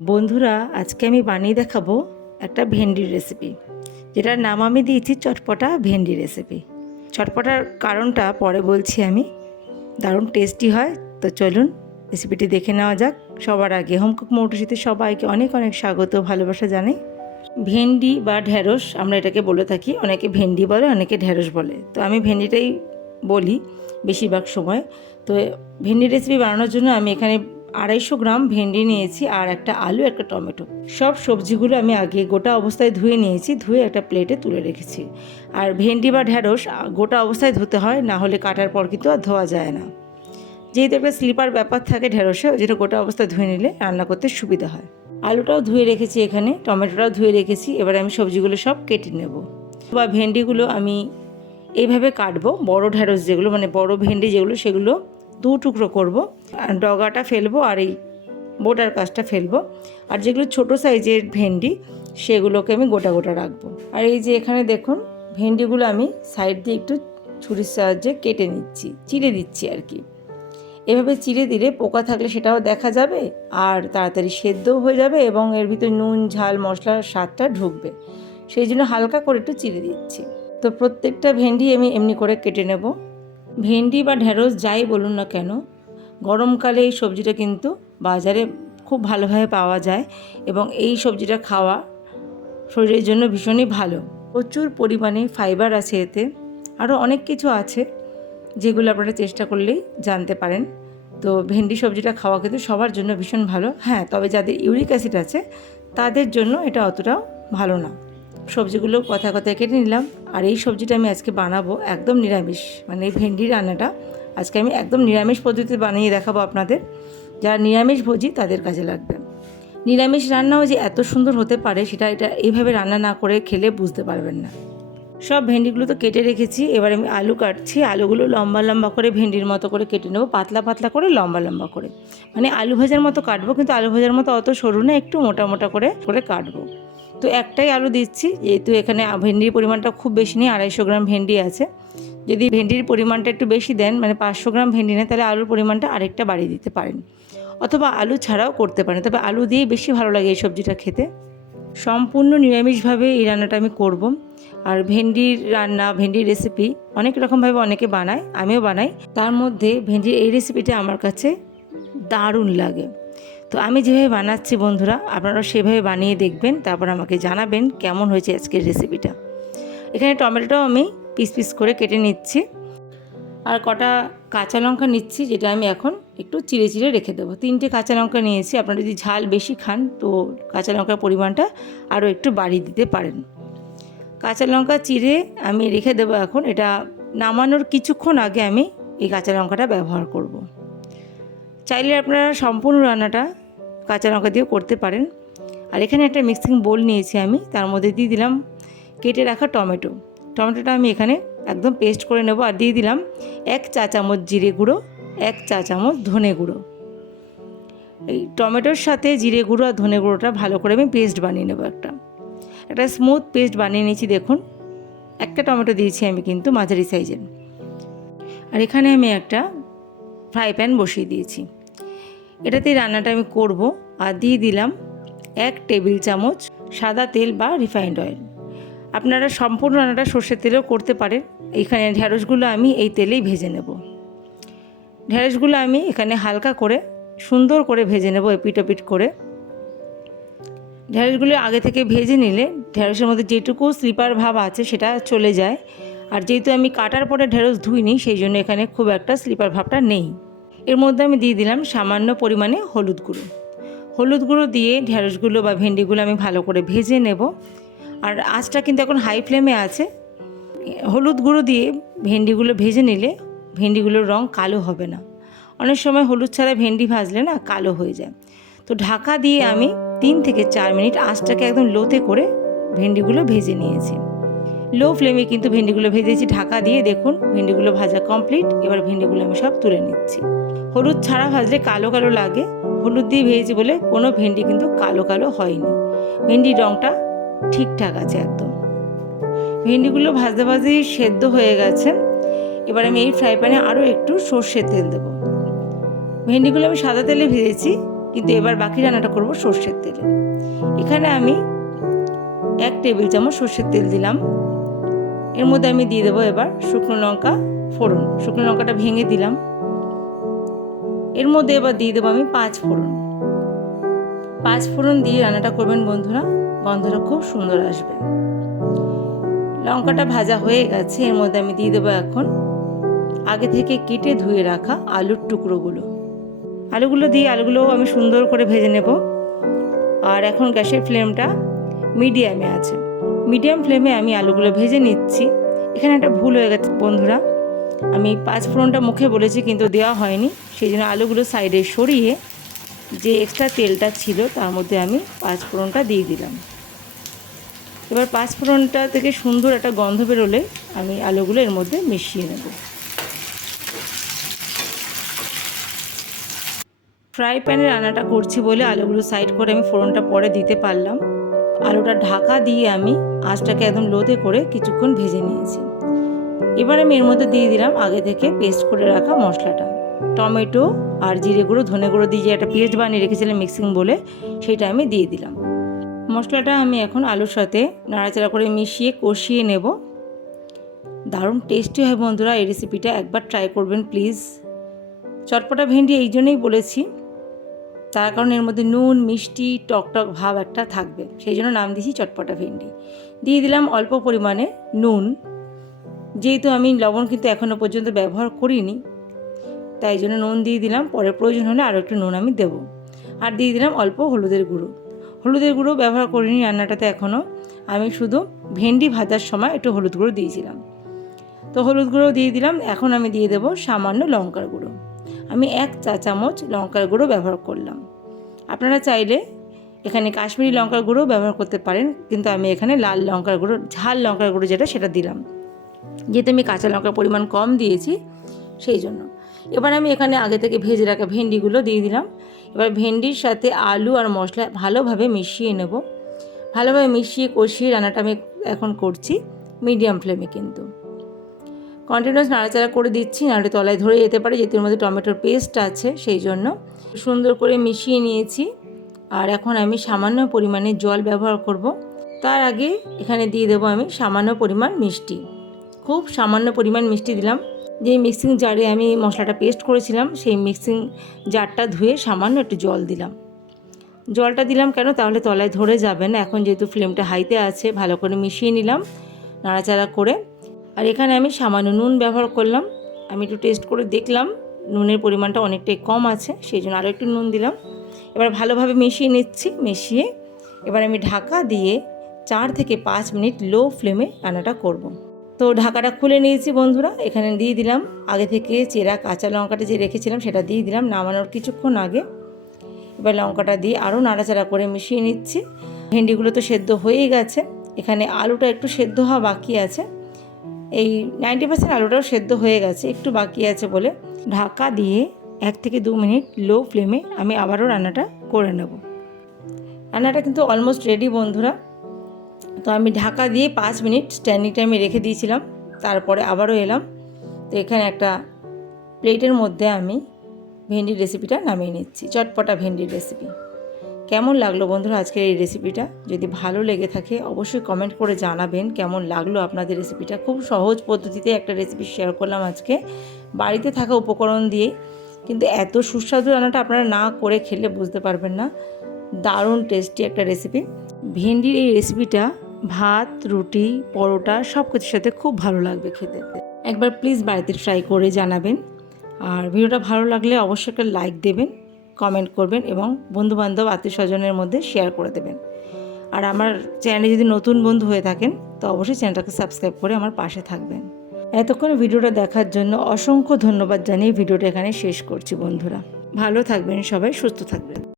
বন্ধুরা, আজকে আমি বানিয়ে দেখাবো একটা ভেন্ডির রেসিপি যেটার নাম আমি দিয়েছি চটপটা ভেন্ডি রেসিপি চটপটার কারণটা পরে বলছি আমি। দারুণ টেস্টি হয়। তো চলুন রেসিপিটি দেখে নেওয়া যাক। সবার আগে হোমকুক মৌটুসিতে সবাইকে অনেক অনেক স্বাগত ভালোবাসা জানাই। ভেন্ডি বা ঢ্যাঁড়স আমরা এটাকে বলে থাকি, অনেকে ভেন্ডি বলে, অনেকে ঢ্যাঁড়স বলে। তো আমি ভেন্ডিটাই বলি বেশিরভাগ সময়। তো ভেন্ডি রেসিপি বানানোর জন্য আমি এখানে আড়াইশো গ্রাম ভেন্ডি নিয়েছি আর একটা আলু, একটা টমেটো। সব সবজিগুলো আমি আগে গোটা অবস্থায় ধুয়ে নিয়েছি, ধুয়ে একটা প্লেটে তুলে রেখেছি। আর ভেন্ডি বা ঢ্যাঁড়স গোটা অবস্থায় ধুতে হয়, না হলে কাটার পর কিন্তু আর ধোয়া যায় না। যেহেতু একটা স্লিপার ব্যাপার থাকে ঢ্যাঁড়সে, ওই গোটা অবস্থায় ধুয়ে নিলে রান্না করতে সুবিধা হয়। আলুটাও ধুয়ে রেখেছি এখানে, টমেটোটাও ধুয়ে রেখেছি, এবার আমি সবজিগুলো সব কেটে নেব। বা ভেন্ডিগুলো আমি এইভাবে কাটবো, বড় ঢ্যাঁড়স যেগুলো মানে বড় ভেন্ডি যেগুলো, সেগুলো দু টুকরো করব ডগাটা ফেলব আর এই বোটার কাজটা ফেলব। আর যেগুলো ছোট সাইজের ভেন্ডি, সেগুলোকে আমি গোটা গোটা রাখব। আর এই যে এখানে দেখুন, ভেন্ডিগুলো আমি সাইড দিয়ে একটু ছুরির সাহায্যে কেটে নিচ্ছি, চিড়ে দিচ্ছি আর কি। এভাবে চিড়ে দিলে পোকা থাকলে সেটাও দেখা যাবে, আর তাড়াতাড়ি সেদ্ধও হয়ে যাবে এবং এর ভিতরে নুন, ঝাল, মশলার স্বাদটা ঢুকবে। সেই জন্য হালকা করে একটু চিড়ে দিচ্ছি। তো প্রত্যেকটা ভেন্ডি আমি এমনি করে কেটে নেব। ভেন্ডি বা ঢেঁড়স যাই বলুন না কেন গরমকালে এই সবজিটা কিন্তু বাজারে খুব ভালোভাবে পাওয়া যায় এবং এই সবজিটা খাওয়া শরীরের জন্য ভীষণই ভালো। প্রচুর পরিমাণে ফাইবার আছে এতে। আরও অনেক কিছু আছে যেগুলো আপনারা চেষ্টা করলেই জানতে পারেন। তো ভেন্ডি সবজিটা খাওয়া কিন্তু সবার জন্য ভীষণ ভালো। হ্যাঁ তবে যাদের ইউরিক অ্যাসিড আছে, তাদের জন্য এটা অতটাও ভালো না। সবজিগুলো কথা কথায় কেটে নিলাম। আর এই সবজিটা আমি আজকে বানাবো একদম নিরামিষ মানে এই ভেন্ডি রান্নাটা। আজকে আমি একদম নিরামিষ পদ্ধতিতে বানিয়ে দেখাবো আপনাদের। যারা নিরামিষ ভোজি, তাদের কাজে লাগবে। নিরামিষ রান্নাও যে এত সুন্দর হতে পারে, সেটা এটা এইভাবে রান্না না করে খেলে বুঝতে পারবেন না। সব ভেন্ডিগুলো তো কেটে রেখেছি, এবার আমি আলু কাটছি। আলুগুলো লম্বা লম্বা করে ভেন্ডির মতো করে কেটে নেব, পাতলা পাতলা করে লম্বা লম্বা করে। মানে আলু ভাজার মতো কাটবো, কিন্তু আলু ভাজার মতো অত সরু না, একটু মোটা মোটা করে করে কাটবো। তো একটাই আলু দিচ্ছি, যেহেতু এখানে ভেন্ডির পরিমাণটা খুব বেশি নেই, আড়াইশো গ্রাম ভেন্ডি আছে। যদি ভেন্ডির পরিমাণটা একটু বেশি দেন মানে পাঁচশো গ্রাম ভেন্ডি নেয় তাহলে আলুর পরিমাণটা আরেকটা বাড়িয়ে দিতে পারেন। অথবা আলু ছাড়াও করতে পারেন, তবে আলু দিয়ে বেশি ভালো লাগে এই সবজিটা খেতে। সম্পূর্ণ নিরামিষভাবে এই রান্নাটা আমি করব। আর ভেন্ডির রান্না, ভেন্ডির রেসিপি অনেক রকমভাবে অনেকে বানায়, আমিও বানাই। তার মধ্যে ভেন্ডির এই রেসিপিটা আমার কাছে দারুণ লাগে। তো আমি যেভাবে বানাচ্ছি বন্ধুরা আপনারা সেভাবে বানিয়ে দেখবেন, তারপর আমাকে জানাবেন কেমন হয়েছে আজকের রেসিপিটা এখানে টমেটোটাও আমি পিস পিস করে কেটে নিচ্ছি। আর কটা কাঁচা লঙ্কা নিচ্ছি, যেটা আমি এখন একটু চিড়ে চিড়ে রেখে দেবো। তিনটে কাঁচা লঙ্কা নিয়েছি, আপনারা যদি ঝাল বেশি খান, তো কাঁচা লঙ্কার পরিমাণটা আরও একটু বাড়িয়ে দিতে পারেন। কাঁচা লঙ্কা চিড়ে আমি রেখে দেবো এখন, এটা নামানোর কিছুক্ষণ আগে আমি এই কাঁচা লঙ্কাটা ব্যবহার করব। চাইলে আপনারা সম্পূর্ণ রান্নাটা কাঁচা লঙ্কা দিয়েও করতে পারেন। আর এখানে একটা মিক্সিং বোল নিয়েছি আমি, তার মধ্যে দিয়ে দিলাম কেটে রাখা টমেটো। টমেটোটা আমি এখানে একদম পেস্ট করে নেব আর দিয়ে দিলাম এক চা চামচ জিরে গুঁড়ো, এক চা চামচ ধনে গুঁড়ো। এই টমেটোর সাথে জিরে গুঁড়ো আর ধনে গুঁড়োটা ভালো করে আমি পেস্ট বানিয়ে নেব একটা। একটা স্মুথ পেস্ট বানিয়ে নিয়েছি দেখুন। একটা টমেটো দিয়েছি আমি কিন্তু মাঝারি সাইজের আর এখানে আমি একটা ফ্রাই প্যান বসিয়ে দিয়েছি। এটাতেই রান্নাটা আমি করব। আর দিয়ে দিলাম এক টেবিল চামচ সাদা তেল বা রিফাইন্ড অয়েল আপনারা সম্পূর্ণ রান্নাটা সর্ষের তেলেও করতে পারেন। এখানে ঢ্যাঁড়সগুলো আমি এই তেলেই ভেজে নেব। ঢ্যাঁড়সগুলো আমি এখানে হালকা করে, সুন্দর করে ভেজে নেব এপিট করে। ঢ্যাঁড়সগুলো আগে থেকে ভেজে নিলে ঢ্যাঁড়সের মধ্যে যেটুকু স্লিপার ভাব আছে সেটা চলে যায়। আর যেহেতু আমি কাটার পরে ঢ্যাঁড়স ধুইনি, সেই জন্য এখানে খুব একটা স্লিপার ভাবটা নেই। এর মধ্যে আমি দিয়ে দিলাম সামান্য পরিমাণে হলুদ গুঁড়ো। হলুদ গুঁড়ো দিয়ে ঢ্যাঁড়সগুলো বা ভেন্ডিগুলো আমি ভালো করে ভেজে নেব। আর আঁচটা কিন্তু এখন হাই ফ্লেমে আছে। হলুদ গুঁড়ো দিয়ে ভেন্ডিগুলো ভেজে নিলে ভেন্ডিগুলোর রং কালো হবে না। অনেক সময় হলুদ ছাড়া ভেন্ডি ভাজলে না কালো হয়ে যায়। তো ঢাকা দিয়ে আমি তিন থেকে চার মিনিট আঁচটাকে একদম লোতে করে ভেন্ডিগুলো ভেজে নিয়েছি। লো ফ্লেমে কিন্তু ভেন্ডিগুলো ভেজেছি। ঢাকা দিয়ে দেখুন ভেন্ডিগুলো ভাজা কমপ্লিট এবার ভেন্ডিগুলো আমি সব তুলে নিচ্ছি। হলুদ ছাড়া ভাজলে কালো কালো লাগে। হলুদ দিয়ে ভেজেছি বলে কোনো ভেন্ডি কিন্তু কালো কালো হয়নি। ভেন্ডির রঙটা ঠিকঠাক আছে একদম। ভেন্ডিগুলো ভাজতে ভাজতেই সেদ্ধ হয়ে গেছে। এবার আমি এই ফ্রাই প্যানে আরও একটু সর্ষের তেল দেবো। ভেন্ডিগুলো আমি সাদা তেলে ভেজেছি, কিন্তু এবার বাকি রান্নাটা করব সর্ষের তেলে। এখানে আমি এক টেবিল চামচ সর্ষের তেল দিলাম। এর মধ্যে আমি দিয়ে দেবো এবার শুকনো লঙ্কা, ফোড়ন। শুকনো লঙ্কাটা ভেঙে দিলাম। এর মধ্যে এবার দিয়ে দেবো আমি পাঁচ ফোড়ন। পাঁচ ফোড়ন দিয়ে রান্নাটা করবেন বন্ধুরা, গন্ধটা খুব সুন্দর আসবে। লঙ্কাটা ভাজা হয়ে গেছে, এর মধ্যে আমি দিয়ে দেবো এখন আগে থেকে কেটে ধুয়ে রাখা আলুর টুকরোগুলো। আলুগুলো দিয়ে আলুগুলো আমি সুন্দর করে ভেজে নেব। আর এখন গ্যাসের ফ্লেমটা মিডিয়ামে আছে। মিডিয়াম ফ্লেমে আমি আলুগুলো ভেজে নিচ্ছি। এখানে একটা ভুল হয়ে গেছে বন্ধুরা আমি পাঁচ ফোড়নটা মুখে বলেছি কিন্তু দেওয়া হয়নি সেই জন্য আলুগুলো সাইডে সরিয়ে যে এক্সট্রা তেলটা ছিল তার মধ্যে আমি পাঁচ ফোড়নটা দিয়ে দিলাম। এবার পাঁচ ফোড়নটা থেকে সুন্দর একটা গন্ধ বেরোলে আমি আলুগুলো এর মধ্যে মিশিয়ে নেব। ফ্রাই প্যানে রান্নাটা করছি বলে আলুগুলো সাইড করে আমি ফোড়নটা পরে দিতে পারলাম। আলুটা ঢাকা দিয়ে আমি আঁচটাকে একদম লোতে করে কিছুক্ষণ ভেজে নিয়েছি। এবার আমি এর মধ্যে দিয়ে দিলাম আগে থেকে পেস্ট করে রাখা মশলাটা। টমেটো আর জিরে গুঁড়ো, ধনে গুঁড়ো দিয়ে যে একটা পেস্ট বানিয়ে রেখেছিলাম মিক্সিং বলে, সেটা আমি দিয়ে দিলাম। মশলাটা আমি এখন আলুর সাথে নাড়াচাড়া করে মিশিয়ে কষিয়ে নেব। দারুণ টেস্টি হয় বন্ধুরা, এই রেসিপিটা একবার ট্রাই করবেন প্লিজ চটপটা ভেন্ডি এই জন্যই বলেছি, তার কারণ এর মধ্যে নুন, মিষ্টি, টকটক ভাব একটা থাকবে। সেই জন্য নাম দিয়েছি চটপটা ভেন্ডি। দিয়ে দিলাম অল্প পরিমাণে নুন। যেহেতু আমি লবণ কিন্তু এখনও পর্যন্ত ব্যবহার করিনি, তাই জন্য নুন দিয়ে দিলাম। পরে প্রয়োজন হলে আরও একটু নুন আমি দেবো। আর দিয়ে দিলাম অল্প হলুদের গুঁড়ো। হলুদের গুঁড়ো ব্যবহার করিনি রান্নাটাতে এখনও আমি শুধু ভেন্ডি ভাজার সময় একটু হলুদ গুঁড়ো দিয়েছিলাম। তো হলুদ গুঁড়ো দিয়ে দিলাম। এখন আমি দিয়ে দেবো সামান্য লঙ্কার গুঁড়ো। আমি এক চা চামচ লঙ্কার গুঁড়ো ব্যবহার করলাম। আপনারা চাইলে এখানে কাশ্মীরি লঙ্কার গুঁড়ো ব্যবহার করতে পারেন। কিন্তু আমি এখানে লাল লঙ্কার গুঁড়ো, ঝাল লঙ্কার গুঁড়ো যেটা সেটা দিলাম। যেহেতু আমি কাঁচা লঙ্কার পরিমাণ কম দিয়েছি, সেই জন্য। এবার আমি এখানে আগে থেকে ভেজে রাখা ভেন্ডিগুলো দিয়ে দিলাম। এবার ভেন্ডির সাথে আলু আর মশলা ভালোভাবে মিশিয়ে নেব। ভালোভাবে মিশিয়ে কষিয়ে রান্নাটা আমি এখন করছি মিডিয়াম ফ্লেমে কিন্তু। কন্টিনিউস নাড়াচাড়া করে দিচ্ছি নাড়ে তলায় ধরে যেতে পারে, যেহেতু মধ্যে টমেটোর পেস্ট আছে, সেই জন্য। সুন্দর করে মিশিয়ে নিয়েছি। আর এখন আমি সামান্য পরিমাণে জল ব্যবহার করব। তার আগে এখানে দিয়ে দেবো আমি সামান্য পরিমাণ মিষ্টি। খুব সামান্য পরিমাণ মিষ্টি দিলাম। যে মিক্সিং জারে আমি মশলাটা পেস্ট করেছিলাম, সেই মিক্সিং জারটা ধুয়ে সামান্য একটু জল দিলাম। জলটা দিলাম কেন? তাহলে তলায় ধরে যাবে না এখন যেহেতু ফ্লেমটা হাইতে আছে, ভালো করে মিশিয়ে নিলাম, নাড়াচাড়া করে। আর এখানে আমি সামান্য নুন ব্যবহার করলাম। আমি একটু টেস্ট করে দেখলাম, নুনের পরিমাণটা অনেকটাই কম আছে, সেই জন্য আরও একটু নুন দিলাম। এবার ভালোভাবে মিশিয়ে নিচ্ছি, মিশিয়ে এবার আমি ঢাকা দিয়ে চার থেকে পাঁচ মিনিট লো ফ্লেমে রান্নাটা করব। তো ঢাকাটা খুলে নিয়েছি বন্ধুরা, এখানে দিয়ে দিলাম। আগে থেকে চেরা কাঁচা লঙ্কাটা যে রেখেছিলাম সেটা দিয়ে দিলাম নামানোর কিছুক্ষণ আগে। এবার লঙ্কাটা দিয়ে আরও নাড়াচাড়া করে মিশিয়ে নিচ্ছি। ভেন্ডিগুলো তো সেদ্ধ হয়েই গেছে, এখানে আলুটা একটু সেদ্ধ হওয়া বাকি আছে। এই নাইনটি পার্সেন্ট আলুটাও সেদ্ধ হয়ে গেছে, একটু বাকি আছে বলে। ঢাকা দিয়ে এক থেকে দু মিনিট লো ফ্লেমে আমি আবারও রান্নাটা করে নেব। রান্নাটা কিন্তু অলমোস্ট রেডি বন্ধুরা। তো আমি ঢাকা দিয়ে পাঁচ মিনিট স্ট্যান্ডিং টাইমে রেখে দিয়েছিলাম, তারপরে আবারও এলাম। তো এখানে একটা প্লেটের মধ্যে আমি ভেন্ডির রেসিপিটা নামিয়ে নিচ্ছি, চটপটা ভেন্ডির রেসিপি কেমন লাগল বন্ধুরা আজকের এই রেসিপিটা যদি ভালো লেগে থাকে, অবশ্যই কমেন্ট করে জানাবেন কেমন লাগল আপনাদের রেসিপিটা খুব সহজ পদ্ধতিতে একটা রেসিপি শেয়ার করলাম আজকে। বাড়িতে থাকা উপকরণ দিয়ে, কিন্তু এত সুস্বাদু রান্নাটা আপনারা না করে খেলে বুঝতে পারবেন না। দারুণ টেস্টি একটা রেসিপি ভেন্ডির এই রেসিপিটা ভাত, রুটি, পরোটা সব কিছুর সাথে খুব ভালো লাগবে খেতে। একবার প্লিজ বাড়িতে ট্রাই করে জানাবেন। আর ভিডিওটা ভালো লাগলে অবশ্যই একটা লাইক দেবেন কমেন্ট করবেন এবং বন্ধুবান্ধব আত্মীয় স্বজনের মধ্যে শেয়ার করে দেবেন। আর আমার চ্যানেলে যদি নতুন বন্ধু হয়ে থাকেন, তো অবশ্যই চ্যানেলটাকে সাবস্ক্রাইব করে আমার পাশে থাকবেন। এতক্ষণ ভিডিওটা দেখার জন্য অসংখ্য ধন্যবাদ জানিয়ে ভিডিওটা এখানে শেষ করছি বন্ধুরা। ভালো থাকবেন সবাই, সুস্থ থাকবেন।